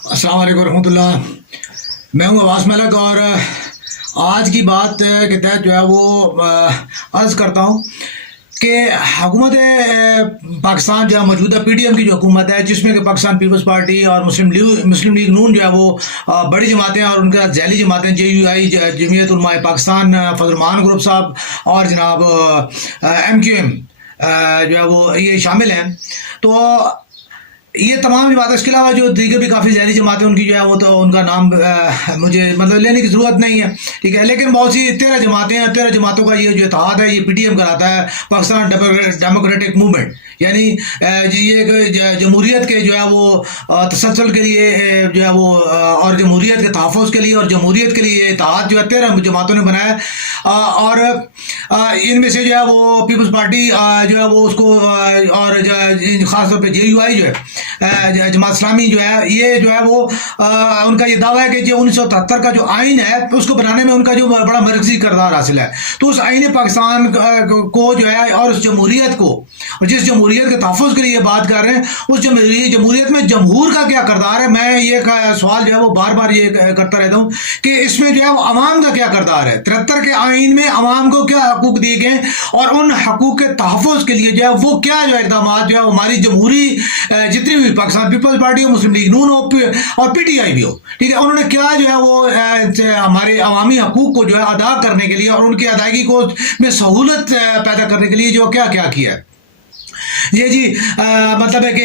अस्सलाम वालेकुम रहमतुल्लाह। मैं हूँ अब्बास मलिक और आज की बात के तहत जो है वो अर्ज़ करता हूँ कि हुकूमत पाकिस्तान जो है मौजूदा PTM की जो हुकूमत है, जिसमें कि पाकिस्तान पीपल्स पार्टी और मुस्लिम लीग नून जो है वो बड़ी जमातें और उनके साथ जैली जमातें JUI जमीयत उलमा पाकिस्तान, फजल रहमान ग्रुप साहब और जनाब MQM जो है वो ये शामिल हैं। तो ये तमाम जमातें, इसके अलावा जो दीगर भी काफ़ी जहरी जमातें उनकी जो है वो, तो उनका नाम मुझे मतलब लेने की ज़रूरत नहीं है, ठीक है। लेकिन बहुत सी 13 जमातें हैं। 13 जमातों का ये जो इत्तेहाद है ये PTM कराता है, पाकिस्तान डेमोक्रेटिक मूवमेंट। यानी ये जमहूरियत के जो है वो तसलसल के लिए जो है वो और जमहूरियत के तहफ़्फ़ुज़ के लिए और जमहूरियत के लिए इत्तेहाद जो है 13 जमातों ने बनाया और इनमें से जो है वो पीपल्स पार्टी जो है वो उसको और ख़ास तौर पे JUI जो है जमात इस्लामी जो है ये जो है वो उनका ये दावा है कि जो 1973 का जो आइन है उसको बनाने में उनका जो बड़ा मरकज़ी किरदार हासिल है। तो उस आइन पाकिस्तान को जो है और उस जमहूरियत को, जिस जमहूरियत के तहफ़्फ़ुज़ के लिए बात कर रहे हैं, उस जमहूरियत में जमहूर का क्या किरदार है। मैं ये सवाल जो है वो बार बार ये करता रहता हूँ कि इसमें जो है वो अवाम का क्या किरदार है। 73 के आइन में अवाम को क्या हकूक़ दिए गए और उन हकूक़ के तहफ़्फ़ुज़ के लिए जो है वो क्या जो इक़दाम जो है हमारी जमहूरी जितनी भी पाकिस्तान पीपल्स पार्टी हो, मुस्लिम लीग नून हो और PTI भी हो, ठीक है, उन्होंने क्या जो है वो हमारे अवामी हकूक़ को जो है अदा करने के लिए और उनकी अदायगी को में सहूलत पैदा करने के लिए जो क्या क्या किया है। ये जी मतलब है कि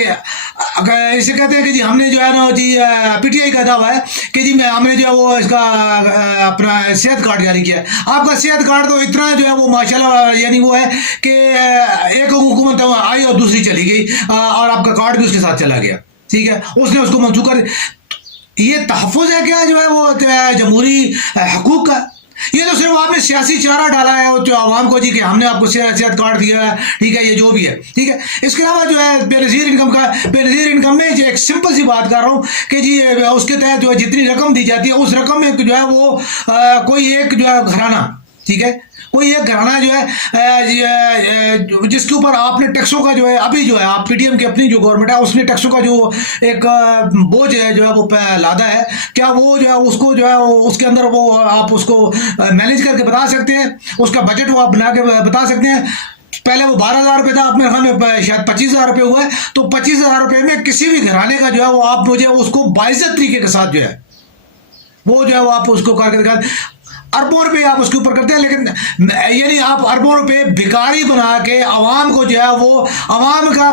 इसे कहते हैं कि जी हमने जो है ना जी PTI का दावा है कि जी हमने जो है वो इसका अपना सेहत कार्ड जारी किया है। आपका सेहत कार्ड तो इतना जो है वो माशाल्लाह यानी वो है कि एक हुकूमत आई और दूसरी चली गई और आपका कार्ड भी उसके साथ चला गया, ठीक है, उसने उसको मंसूख कर। ये तहफ़्फ़ुज़ है क्या जो है वो जमहूरी हकूक़ का? ये तो सिर्फ आपने सियासी चारा डाला है जो आवाम को जी कि हमने आपको सेहत कार्ड दिया है, ठीक है, ये जो भी है, ठीक है। इसके अलावा जो है बेनज़ीर इनकम में जो एक सिंपल सी बात कर रहा हूँ कि जी उसके तहत जो है जितनी रकम दी जाती है उस रकम में जो है वो कोई एक जो है घराना, ठीक है, कोई एक घराना जो है जिसके ऊपर आपने टैक्सों का जो है अभी जो है आप PTM की अपनी जो गवर्नमेंट है उसने टैक्सों का जो एक बोझ है जो है वो लादा है, क्या वो जो है उसको जो है उसके अंदर वो आप उसको मैनेज करके बता सकते हैं, उसका बजट वो आप बना के बता सकते हैं। पहले वो 12,000 रुपये था, अपने घर में शायद 25,000 रुपये हुआ है, तो 25,000 रुपये में किसी भी घराने का जो है वो आप मुझे उसको बाइज्जत तरीके के साथ जो है वो जो है वो आप उसको करके दिखा। अरबों रुपये आप उसके ऊपर करते हैं, लेकिन यानी आप अरबों रुपये भिखारी बना के आवाम को जो है वो आवाम का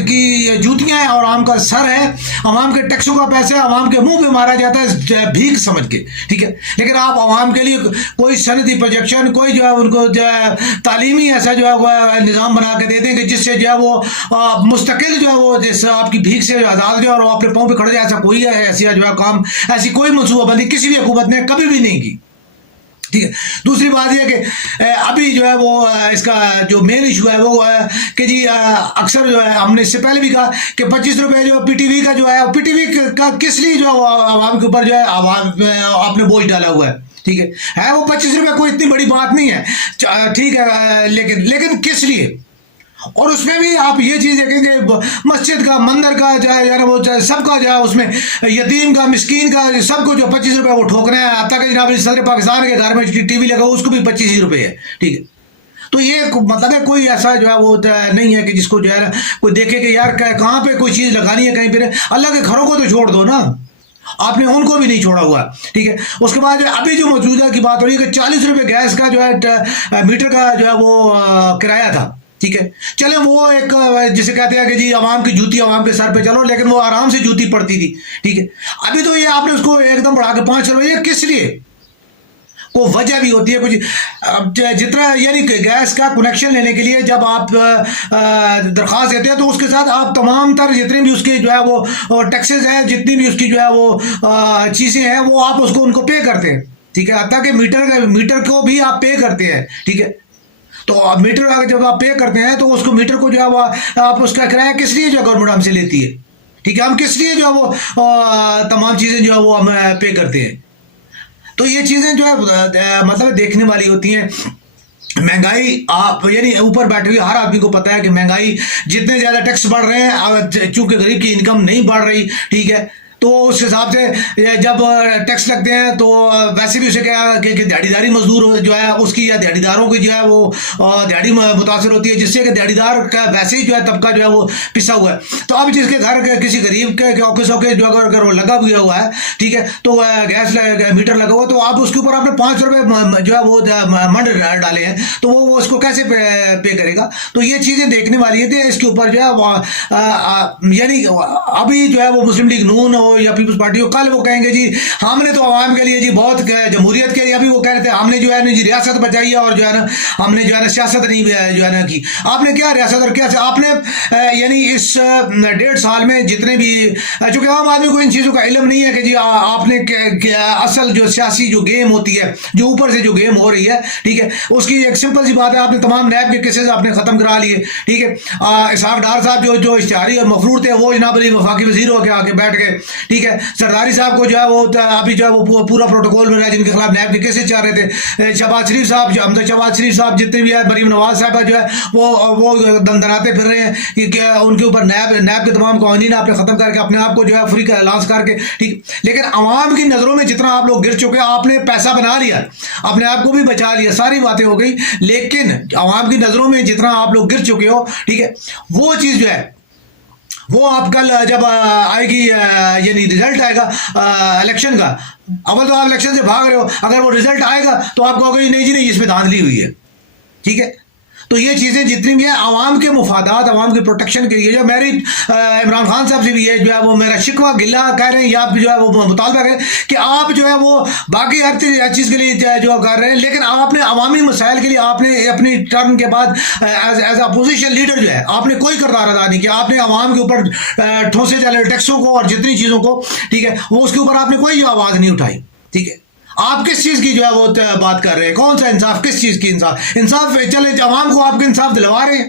की जूतियाँ हैं और आवाम का सर है, आवाम के टैक्सों का पैसा आवाम के मुंह पे मारा जाता है भीख समझ के, ठीक है। लेकिन आप आवाम के लिए कोई सनदी प्रोजेक्शन, कोई जो है उनको जो है तालीमी ऐसा जो है वो निज़ाम बना के दे दें कि जिससे जो है वो मुस्तकिल जो है वो जैसे आपकी भीख से आज़ाद जो है और अपने पाँव पे खड़े जाए, ऐसा कोई ऐसी जो है काम, ऐसी कोई मनसूबाबंदी किसी भी हुकूमत ने कभी भी नहीं की, ठीक है। दूसरी बात यह कि अभी जो है वो इसका जो मेन इशू है वो है कि जी अक्सर जो है हमने इससे पहले भी कहा कि 25 रुपये जो PTV का जो है PTV का किस लिए जो है आवाम के ऊपर जो है आवाम आपने बोझ डाला हुआ है, ठीक है वो 25 रुपये कोई इतनी बड़ी बात नहीं है, ठीक है, लेकिन किस लिए। और उसमें भी आप ये चीज़ देखेंगे मस्जिद का, मंदिर का जो है यार वो सबका जो है उसमें यतीम का, मिस्कीन का, सबको जो 25 रुपये वो ठोकना है। अब तक जनाब सदर पाकिस्तान के घर में TV लगा उसको भी 25 ही रुपये है, ठीक है। तो ये मतलब है कोई ऐसा जो है वो नहीं है कि जिसको जो है कोई देखे कि यार कहाँ पे कोई चीज़ लगानी है, कहीं पर अल्लाह के घरों को तो छोड़ दो ना, आपने उनको भी नहीं छोड़ा हुआ, ठीक है। उसके बाद अभी जो मौजूदा की बात हो रही है कि 40 रुपये गैस का जो है मीटर का जो है वो किराया था, ठीक है। चले वो एक जिसे कहते हैं कि जी आवाम की जूती आवाम के सर पे चलो, लेकिन वो आराम से जूती पड़ती थी, ठीक है। अभी तो ये आपने उसको एकदम बढ़ा के 5 रुपये, किस लिए, को वजह भी होती है कुछ। जितना यानी गैस का कनेक्शन लेने के लिए जब आप दरख्वास्त देते हैं तो उसके साथ आप तमाम तर जितने भी उसके जो है वो टैक्सेस हैं, जितनी भी उसकी जो है वो चीज़ें हैं वो आप उसको उनको पे करते हैं, ठीक है। हत्ता कि मीटर को भी आप पे करते हैं, ठीक है। तो मीटर जब आप पे करते हैं तो उसको मीटर को जो है वो आप उसका किराया किस लिए जो है गवर्नमेंट हमसे लेती है, ठीक है, हम किस लिए जो है वो तमाम चीज़ें जो है वो हम पे करते हैं। तो ये चीज़ें जो है मतलब देखने वाली होती हैं। महंगाई आप यानी ऊपर बैठे हुए हर आदमी को पता है कि महंगाई जितने ज़्यादा टैक्स बढ़ रहे हैं, चूंकि गरीब की इनकम नहीं बढ़ रही, ठीक है, تو اس حساب سے جب ٹیکس لگتے ہیں تو ویسے بھی اسے کیا کہ دیہڑیداری مزدور جو ہے اس کی یا دیہڑیداروں کی جو ہے وہ دیہڑی متاثر ہوتی ہے، جس سے کہ دیہڑیدار کا ویسے ہی جو ہے طبقہ جو ہے وہ پسا ہوا ہے. تو اب جس کے گھر کسی غریب کے جو اگر وہ لگا ہوا ہے، ٹھیک ہے، تو گیس میٹر لگا ہوا، تو آپ اس کے اوپر آپ نے 5 روپے جو ہے وہ منڈ ڈالے ہیں، تو وہ اس کو کیسے پے کرے گا؟ تو یہ چیزیں دیکھنے والی تھی. اس کے اوپر جو ہے یعنی ابھی جو ہے وہ مسلم لیگ نون ہو یا پیپلز پارٹی ہو، کل وہ کہیں گے جی ہم نے تو عوام کے لیے جی بہت جمہوریت کے لیے، ابھی وہ کہہ رہے تھے ہم نے جو ہے نا جی ریاست بچائی ہے اور جو ہے نا ہم نے جو ہے نا سیاست نہیں جو ہے نا کی. آپ نے کیا ریاست اور کیا آپ نے یعنی اس 1.5 سال میں جتنے بھی، چونکہ عام آدمی کو ان چیزوں کا علم نہیں ہے کہ جی آپ نے اصل جو سیاسی جو گیم ہوتی ہے، جو اوپر سے جو گیم ہو رہی ہے، ٹھیک ہے، اس کی ایک سمپل سی بات ہے، آپ نے تمام نیب کے کیسز آپ نے ختم کرا لیے، ٹھیک ہے. اسحاق ڈار صاحب جو اشتہاری اور مفرور تھے وہ جناب علی وفاقی وزیر ہو کے آ کے بیٹھ گئے، ٹھیک ہے. سرداری صاحب کو جو ہے وہ ابھی جو ہے وہ پورا پروٹوکول میں رہا جن کے خلاف نیب کے کیسز چاہ رہے تھے. شہباز شریف صاحب جو حمزہ شہباز شریف صاحب جتنے بھی ہے، مریم نواز صاحبہ جو ہے وہ دندناتے پھر رہے ہیں کہ ان کے اوپر نیب کے تمام قوانین آپ نے ختم کر کے اپنے آپ کو جو ہے فری کا اعلان کر کے، ٹھیک. لیکن عوام کی نظروں میں جتنا آپ لوگ گر چکے، آپ نے پیسہ بنا لیا، اپنے آپ کو بھی بچا لیا، ساری باتیں ہو گئی، لیکن عوام کی نظروں میں جتنا آپ لوگ گر چکے ہو، ٹھیک ہے، وہ چیز جو ہے وہ آپ کل جب آئے گی یعنی رزلٹ آئے گا الیکشن کا، اول تو آپ الیکشن سے بھاگ رہے ہو، اگر وہ رزلٹ آئے گا تو آپ کہو گے نہیں جی نہیں اس میں دھاندلی ہوئی ہے، ٹھیک ہے. تو یہ چیزیں جتنی بھی ہیں عوام کے مفادات، عوام کے پروٹیکشن کے لیے، جو میری عمران خان صاحب سے بھی ہے جو ہے وہ میرا شکوہ گلہ کہہ رہے ہیں یا جو ہے وہ مطالبہ ہے کہ آپ جو ہے وہ باقی ہر چیز کے لیے جو کر رہے ہیں، لیکن آپ نے عوامی مسائل کے لیے آپ نے اپنی ٹرم کے بعد ایز اپوزیشن لیڈر جو ہے آپ نے کوئی کردار ادا نہیں کیا. آپ نے عوام کے اوپر ٹھوسے چلے ٹیکسوں کو اور جتنی چیزوں کو، ٹھیک ہے، وہ اس کے اوپر آپ نے کوئی آواز نہیں اٹھائی، ٹھیک ہے. آپ کس چیز کی جو ہے وہ بات کر رہے ہیں؟ کون سا انصاف؟ کس چیز کی انصاف چلے عوام کو آپ کے انصاف دلوا رہے ہیں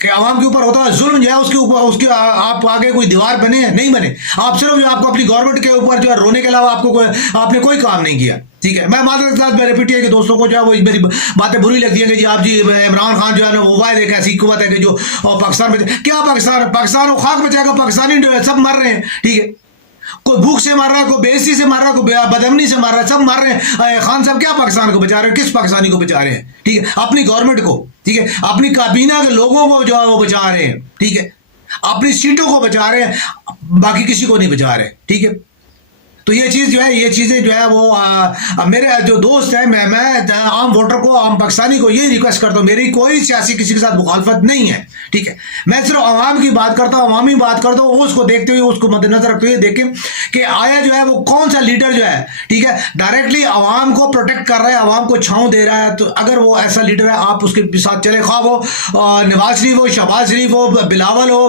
کہ عوام کے اوپر ہوتا ہے ظلم جو ہے اس کے اوپر اس کی آپ آگے کوئی دیوار بنے ہیں؟ نہیں بنے. آپ صرف جو آپ کو اپنی گورنمنٹ کے اوپر جو ہے رونے کے علاوہ آپ نے کوئی کام نہیں کیا، ٹھیک ہے. میں معذرت کے میں ریپیٹ ہے کہ دوستوں کو جو ہے وہ میری باتیں بری لگتی ہیں کہ جی آپ جی عمران خان جو ہے نا وہ واحد ایک ایسی قوت ہے کہ جو پاکستان میں کیا پاکستان کو خاک بچائے گا؟ پاکستانی جو ہے سب مر رہے ہیں، ٹھیک ہے. کوئی بھوک سے مار رہا ہے، کوئی بے عزتی سے مار رہا ہے، کوئی بدامنی سے مار رہا ہے، سب مار رہے ہیں. خان صاحب کیا پاکستان کو بچا رہے ہیں؟ کس پاکستانی کو بچا رہے ہیں؟ ٹھیک ہے، اپنی گورنمنٹ کو، ٹھیک ہے، اپنی کابینہ کے لوگوں کو جو ہے وہ بچا رہے ہیں، ٹھیک ہے، اپنی سیٹوں کو بچا رہے ہیں، باقی کسی کو نہیں بچا رہے، ٹھیک ہے. تو یہ چیز جو ہے، یہ چیزیں جو ہے وہ میرے جو دوست ہیں، میں عام ووٹر کو، عام پاکستانی کو یہ ریکویسٹ کرتا ہوں، میری کوئی سیاسی کسی کے ساتھ مخالفت نہیں ہے، ٹھیک ہے. میں صرف عوام کی بات کرتا ہوں، عوامی بات کرتا ہوں، اس کو دیکھتے ہوئے، اس کو مد نظر رکھتے ہوئے دیکھیں کہ آیا جو ہے وہ کون سا لیڈر جو ہے، ٹھیک ہے، ڈائریکٹلی عوام کو پروٹیکٹ کر رہا ہے، عوام کو چھاؤں دے رہا ہے. تو اگر وہ ایسا لیڈر ہے آپ اس کے ساتھ چلے، خواہ وہ نواز شریف ہو، شہباز شریف ہو، بلاول ہو،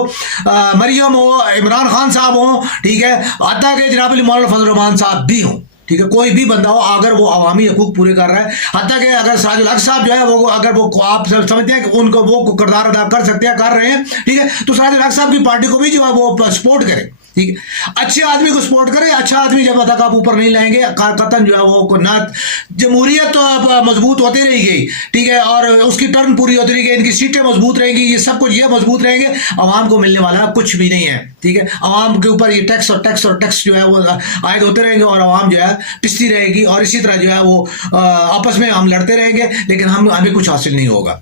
مریم ہو، عمران خان صاحب ہوں، ٹھیک ہے، حتیٰ کہ جناب علی مولانا فضل الرحمان صاحب بھی ہوں، ٹھیک ہے، کوئی بھی بندہ ہو، اگر وہ عوامی حقوق پورے کر رہا ہے، حتیٰ کہ اگر سراج الحق صاحب جو ہے وہ اگر وہ آپ سمجھتے ہیں کہ ان کو وہ کردار ادا کر سکتے ہیں، کر رہے ہیں، ٹھیک ہے، تو سراج الحق صاحب کی پارٹی کو بھی جو ہے وہ سپورٹ کرے، ٹھیک ہے. اچھے آدمی کو سپورٹ کرے. اچھا آدمی جب تک آپ اوپر نہیں لائیں گے قطعاً جو ہے وہ نہ جمہوریت تو مضبوط ہوتی رہے گی، ٹھیک ہے، اور اس کی ٹرن پوری ہوتی رہے گی، ان کی سیٹیں مضبوط رہیں گی، یہ سب کچھ یہ مضبوط رہیں گے. عوام کو ملنے والا کچھ بھی نہیں ہے، ٹھیک ہے. عوام کے اوپر یہ ٹیکس اور ٹیکس اور ٹیکس جو ہے وہ عائد ہوتے رہیں گے اور عوام جو ہے پستی رہے گی، اور اسی طرح جو ہے وہ آپس میں ہم لڑتے رہیں گے، لیکن ہمیں کچھ حاصل نہیں ہوگا.